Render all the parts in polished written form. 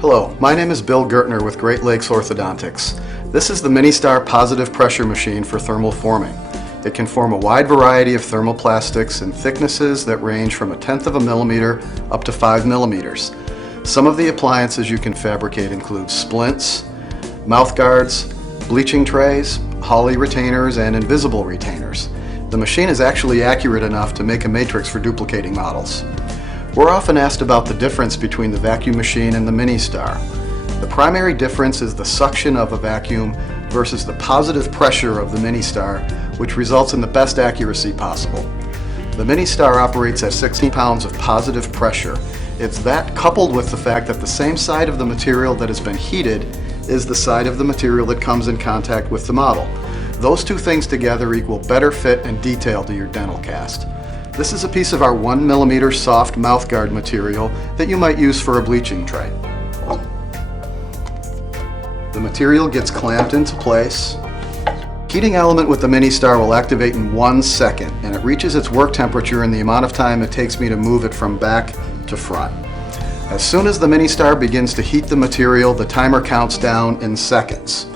Hello, my name is Bill Gertner with Great Lakes Orthodontics. This is the MINISTAR positive pressure machine for thermal forming. It can form a wide variety of thermoplastics in thicknesses that range from 1/10 of a millimeter up to 5 millimeters. Some of the appliances you can fabricate include splints, mouth guards, bleaching trays, Hawley retainers, and invisible retainers. The machine is actually accurate enough to make a matrix for duplicating models. We're often asked about the difference between the vacuum machine and the MINISTAR. The primary difference is the suction of a vacuum versus the positive pressure of the MINISTAR, which results in the best accuracy possible. The MINISTAR operates at 16 pounds of positive pressure. It's that coupled with the fact that the same side of the material that has been heated is the side of the material that comes in contact with the model. Those two things together equal better fit and detail to your dental cast. This is a piece of our 1 millimeter soft mouthguard material that you might use for a bleaching tray. The material gets clamped into place. Heating element with the MINISTAR will activate in 1 second, and it reaches its work temperature in the amount of time it takes me to move it from back to front. As soon as the MINISTAR begins to heat the material, the timer counts down in seconds.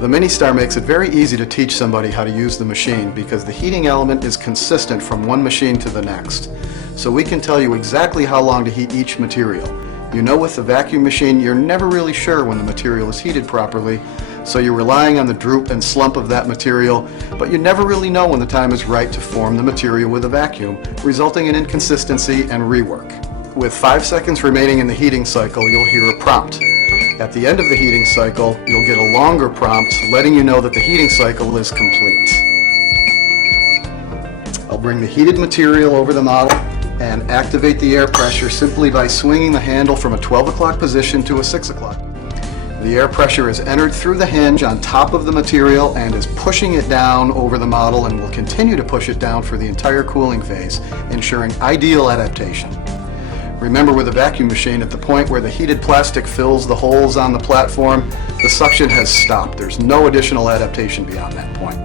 The MINISTAR makes it very easy to teach somebody how to use the machine because the heating element is consistent from one machine to the next. So we can tell you exactly how long to heat each material. You know, with the vacuum machine, you're never really sure when the material is heated properly, so you're relying on the droop and slump of that material, but you never really know when the time is right to form the material with a vacuum, resulting in inconsistency and rework. With 5 seconds remaining in the heating cycle, you'll hear a prompt. At the end of the heating cycle, you'll get a longer prompt letting you know that the heating cycle is complete. I'll bring the heated material over the model and activate the air pressure simply by swinging the handle from a 12 o'clock position to a 6 o'clock. The air pressure is entered through the hinge on top of the material and is pushing it down over the model and will continue to push it down for the entire cooling phase, ensuring ideal adaptation. Remember, with a vacuum machine, at the point where the heated plastic fills the holes on the platform, the suction has stopped. There's no additional adaptation beyond that point.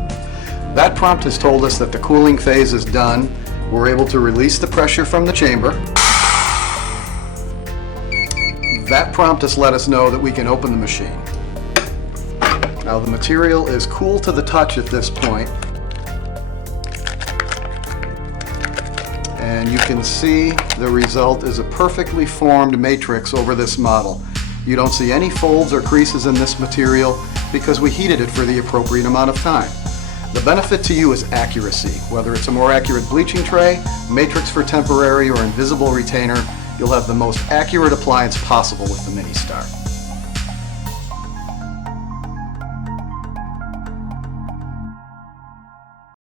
That prompt has told us that the cooling phase is done. We're able to release the pressure from the chamber. That prompt has let us know that we can open the machine. Now the material is cool to the touch at this point. And you can see the result is a perfectly formed matrix over this model. You don't see any folds or creases in this material because we heated it for the appropriate amount of time. The benefit to you is accuracy. Whether it's a more accurate bleaching tray, matrix for temporary, or invisible retainer, you'll have the most accurate appliance possible with the MINISTAR.